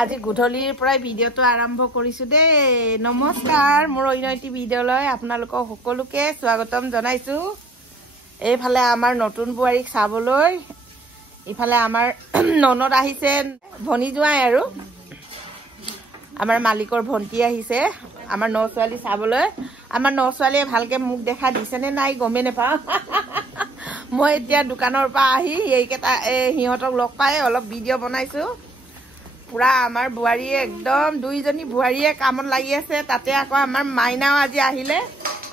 আজি গুধলিৰ পৰাই ভিডিঅ'টো আৰম্ভ কৰিছো দে। নমস্কাৰ, মোৰ অন্যটি ভিডিঅ'লৈ আপোনালোকক সকলোকে স্বাগতম জনাইছো। এইফালে আমাৰ নতুন বোৱাৰীক চাবলৈ, ইফালে আমাৰ ননদ আহিছে, ভনী জোৱাই আৰু আমাৰ মালিকৰ ভণ্টি আহিছে আমাৰ ন ছোৱালী চাবলৈ। আমাৰ ন ছোৱালীয়ে ভালকে মুখ দেখা দিছে নে নাই গমে নাপাওঁ। মই এতিয়া দোকানৰ পৰা আহি এইকেইটা সিহঁতক লগ পাই অলপ ভিডিঅ' বনাইছো। পুৰা আমাৰ বোৱাৰীয়ে একদম দুইজনী বোৱাৰীয়ে কামত লাগি আছে। তাতে আকৌ আমাৰ মাইনাও আজি আহিলে,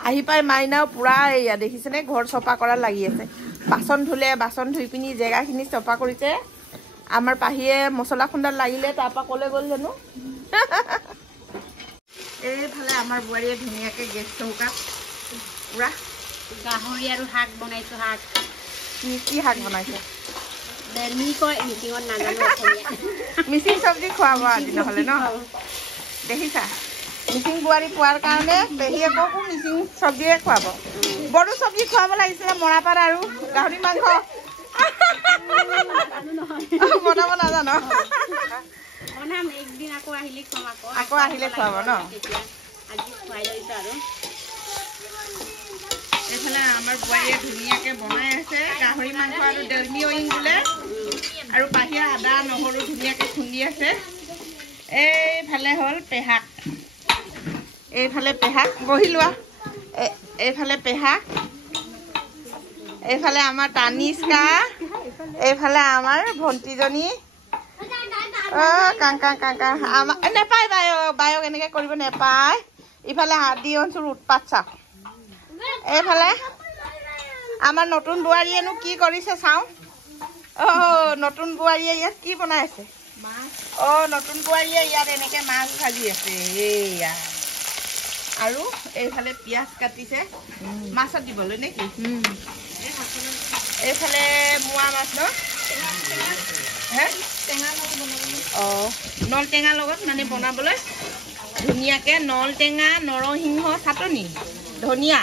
আহি পাই মাইনাও পুৰা এয়া দেখিছেনে ঘৰ চফা কৰাত লাগি আছে। বাচন ধুলে, বাচন ধুই পিনি জেগাখিনি চফা কৰিছে। আমাৰ পাহিয়ে মছলা খুন্দাত লাগিলে, তাৰপৰা ক'লে গ'ল জানো। এইফালে আমাৰ বোৱাৰীয়ে ধুনীয়াকৈ গেছ চৌকাত পুৰা গাহৰি আৰু শাক বনাইছো। শাক কি শাক বনাইছে? মিচিং চব্জি খুৱাব আজি নহ'লে ন? দেখিছা মিচিং বোৱাৰী পোৱাৰ কাৰণে পেহীয়েককো মিচিং চব্জিয়ে খুৱাব। বড়ো চব্জি খুৱাব লাগিছিলে, মৰাপাট আৰু গাহৰি মাংস। বনাব নাজানো, আকৌ আহিলে খুৱাব ন? এইফালে আমাৰ বোৱাৰীয়ে ধুনীয়াকৈ বনাই আছে গাহৰি মাংস আৰু ডেলমি অইন বোলে, আৰু বাহিৰা আদা নহৰু ধুনীয়াকৈ খুন্দি আছে। এইফালে হ'ল পেহাক, এইফালে পেহাক বহি লোৱা, এইফালে পেহাক, এইফালে আমাৰ তানিষ্কা, এইফালে আমাৰ ভণ্টিজনী। কাং কাং কাং কাং আমাৰ নেপায় বায়ক এনেকৈ কৰিব নেপায়। ইফালে হাতী অঞ্চল উৎপাত চাওক। এইফালে আমাৰ নতুন বোৱাৰীয়েনো কি কৰিছে চাওঁ। নতুন বোৱাৰীয়ে ইয়াত কি বনাই আছে? নতুন বোৱাৰীয়ে ইয়াত এনেকে মাছ ভাজি আছে। এয়া আৰু এইফালে পিঁয়াজ কাটিছে মাছত দিবলৈ নেকি? এইফালে মোৱা মাছ ন? নল টেঙাৰ লগত মানে বনাবলৈ ধুনীয়াকৈ নল টেঙা, নৰসিংহ চাটনি, ধনিয়া,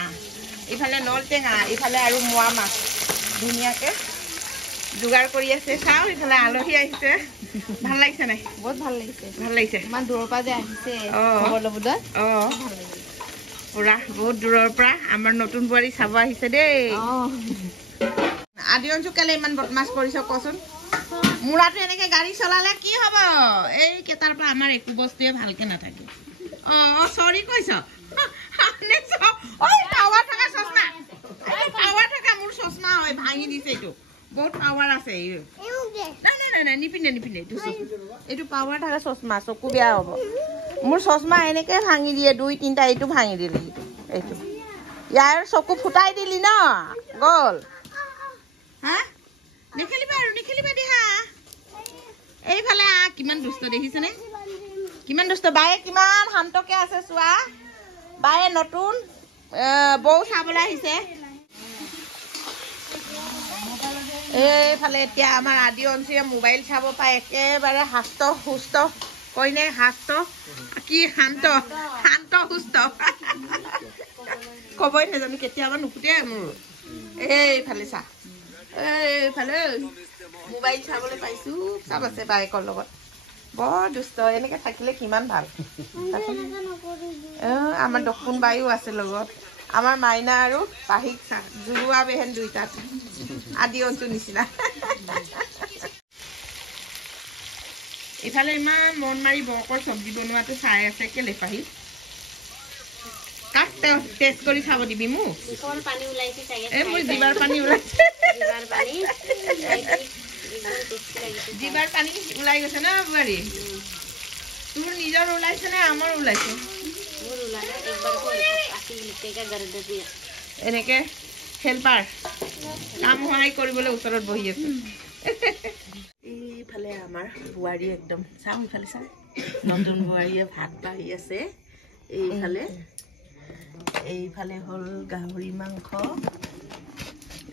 ইফালে নল টেঙা, ইফালে আৰু মোৱা মাছ ধুনীয়াকৈ যোগাৰ কৰি আছে। চাওঁ ইফালে আলহী আহিছে। ভাল লাগিছে নাই? বহুত ভাল লাগিছে। ভাল লাগিছে, ইমান দূৰৰ পৰা যে আহিছে খবৰ ল'বলৈ। পুৰা বহুত দূৰৰ পৰা আমাৰ নতুন বোৱাৰী চাব আহিছে দেই। আদি অঞ্চল কেলে ইমান বদমাছ কৰিছ কচোন? মূৰাটো এনেকে গাড়ী চলালে কি হ'ব? এইকেইটাৰ পৰা আমাৰ একো বস্তুৱে ভালকে নাথাকে। চৰি কৈছ? মোৰ চশমা হয়, ভাঙি দিছে। এইটো বহুত পাৱাৰ আছে। নাই নিপিন্ধে এইটো পাৱাৰ থকা চশমা, চকু বেয়া হ'ব। মোৰ চশমা এনেকে ভাঙি দিয়ে, 2-3টা। এইটো ভাঙি দিলি, এইটো ইয়াৰ চকু ফুটাই দিলি ন, গ'ল। হা নেখেলিবা আৰু নেখেলিবা দিহা। এইফালে কিমান দুষ্ট দেখিছেনে? কিমান দুষ্ট। বায়ে কিমান শান্তকে আছে চোৱা। বায়ে নতুন বৌ চাবলৈ আহিছে। এইফালে এতিয়া আমাৰ আদি অঞ্চলে মোবাইল চাব পাই একেবাৰে শান্ত সুস্থ কইনে, শান্ত কি শান্ত সুস্থ ক'বই নাজানো, কেতিয়াবা নুফুটে মোৰ। এইফালে চা, এইফালে মোবাইল চাবলৈ পাইছো। চব আছে বায়েকৰ লগত। বৰ দুষ্ট। এনেকে থাকিলে কিমান ভাল। আমাৰ দক্ষিণ বায়ু আছে লগত। আমাৰ মাইনা আৰু পাহিক জুৰুৱা বেহেন দুইটাত আদি অঞ্চল নিচিনা। ইফালে ইমান মন মাৰি বৰকৰ চব্জি বনোৱাটো চাই আছে কেলে পাহি? কাক টেষ্ট কৰি চাব দিবি মোক? মোৰ জিভাৰ পানী ওলাইছে। জিভাৰ পানী ওলাই গৈছে ন বোৱাৰী? তোৰ নিজৰ ওলাইছে নে আমাৰ ওলাইছে? এনেকে হেল্পাৰ কাম সহায় কৰিবলৈ ওচৰত বহি আছে। এইফালে আমাৰ বোৱাৰী একদম চাওঁ, ইফালে চাওঁ নতুন বোৱাৰীয়ে ভাত বাঢ়ি আছে। এইফালে হ'ল গাহৰি মাংস,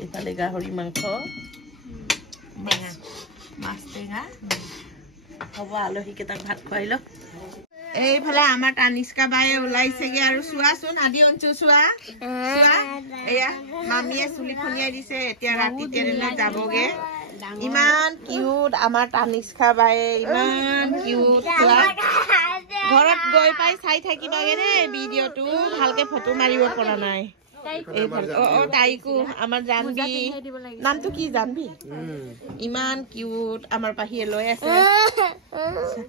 এইফালে গাহৰি মাংস, মাছ টেঙা হ'ব। আলহীকেইটাক ভাত খুৱাই লওক। এইফালে আমাৰ তানিষ্কা বায়ে ওলাইছেগে আৰু চোৱাচোন আদি অঞ্চল চোৱা। এয়া মামীয়ে চুলি খনিয়াই দিছে। এতিয়া ৰাতি ট্ৰেইনত যাবগে। ইমান কিউট আমাৰ তানিষ্কা বায়ে ইমান কিউট ঘৰত গৈ পাই চাই থাকিবাগে দেই ভিডিঅ'টো ভালকে ফটো মাৰিব পৰা নাই তাইকো আমাৰ জানবি নামটো কি জানবি ইমান কিউট আমাৰ পাহিয়ে লৈ আছে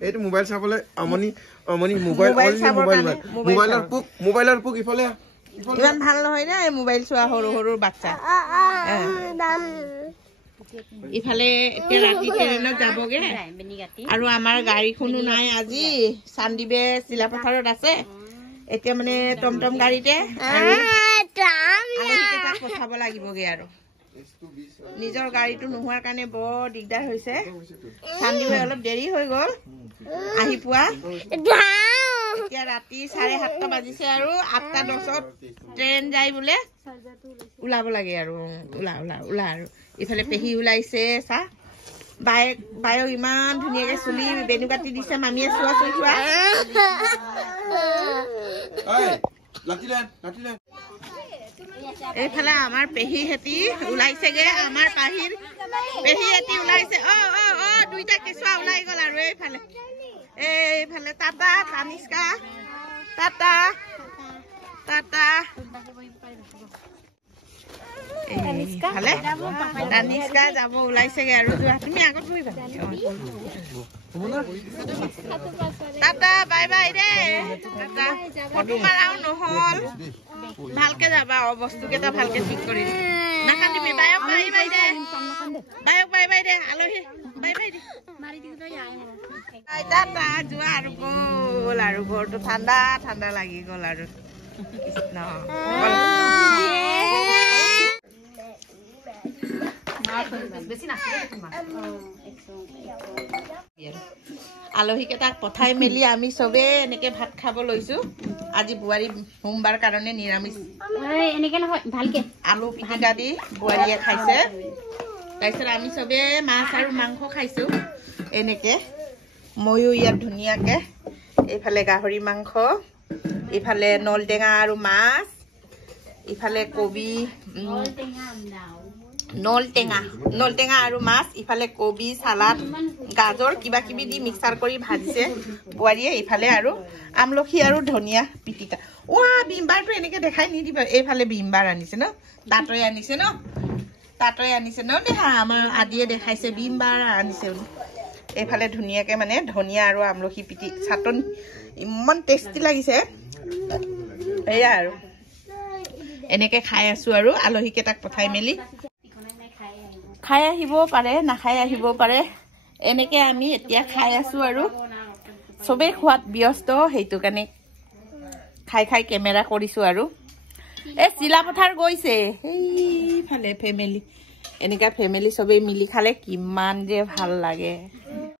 এইটো মোবাইল চাবলৈ আমনি মোবাইলৰ পোক ইফালে ইমান ভাল নহয় না মোবাইল চোৱা সৰু সৰু বাচ্চা ইফালে এতিয়া ৰাতি ট্ৰেইনত যাবগে আৰু আমাৰ গাড়ীখনো নাই আজি চান্দিবে চিলাপথাৰত আছে এতিয়া মানে টমটম গাড়ীতে পঠাব লাগিবগে আৰু নিজৰ গাড়ীটো নোহোৱাৰ কাৰণে বৰ দিগদাৰ হৈছে চান্দিবে অলপ দেৰি হৈ গ'ল আহি পোৱা এতিয়া ৰাতি 7:30 বাজিছে আৰু 8:10 ট্ৰেইন যায় বোলে ওলাব লাগে আৰু ওলা আৰু ইফালে পেহী ওলাইছে চা বায়ক ইমান ধুনীয়াকে চুলি বেনু কাটি দিছে মামীয়ে চোৱা এইফালে আমাৰ পেহী হেতি ওলাইছেগে আমাৰ পাহিৰ পেহী হেতি ওলাইছে দুইটা কেঁচুৱা ওলাই গ'ল আৰু এইফালে টাটা তানিষ্কা টাটা তানিষ্কা যাব ওলাইছেগে আৰু তুমি আগত বহিবা টাটা বাই বাই দে টাটা ফটো মাৰাও নহল ভালকে যাবা বস্তু কেইটা ভালকে ঠিক কৰি নাকান্দিবি বায়ক বাই বাই দে আলহী বাই বাই দে টাটা যোৱা আৰু গ'ল আৰু ঘৰটো ঠাণ্ডা লাগি গ'ল আৰু কৃষ্ণ আলহী কেইটাক পঠাই মেলি আমি চবে এনেকে ভাত খাব লৈছো আজি বোৱাৰী সোমবাৰ কাৰণে নিৰামিষ আলু পিটিকা দি বোৱাৰীয়ে খাইছে তাৰপিছত আমি চবে মাছ আৰু মাংস খাইছো এনেকে ময়ো ইয়াত ধুনীয়াকে এইফালে গাহৰি মাংস ইফালে নলটেঙা আৰু মাছ ইফালে কবি নলটেঙা আৰু মাছ ইফালে কবি সালাড গাজৰ কিবা কিবি দি মিক্সাৰ কৰি ভাজিছে বোৱাৰীয়ে ইফালে আৰু আমলখি আৰু ধনিয়া পিটিকা বিম্বাৰটো এনেকে দেখাই নিদিবা এইফালে বিম্বাৰ আনিছে ন তাতৈ আনিছে ন দেহা আমাৰ আদিয়ে দেখাইছে বিম্বাৰ আনিছে এইফালে ধুনীয়াকে মানে ধনিয়া আৰু আমলখি চাটন ইমান টেষ্টি লাগিছে এয়া আৰু এনেকে খাই আছো আৰু আলহী কেইটাক পঠাই মেলি খাই আহিব পাৰে নাখাই আহিব পাৰে এনেকে আমি এতিয়া খাই আছো আৰু চবে খোৱাত ব্যস্ত সেইটো কাৰণে খাই কেমেৰা কৰিছো আৰু চিলাপথাৰ গৈছে সেইফালে ফেমিলি এনেকা ফেমিলি চবেই মিলি খালে কিমান যে ভাল লাগে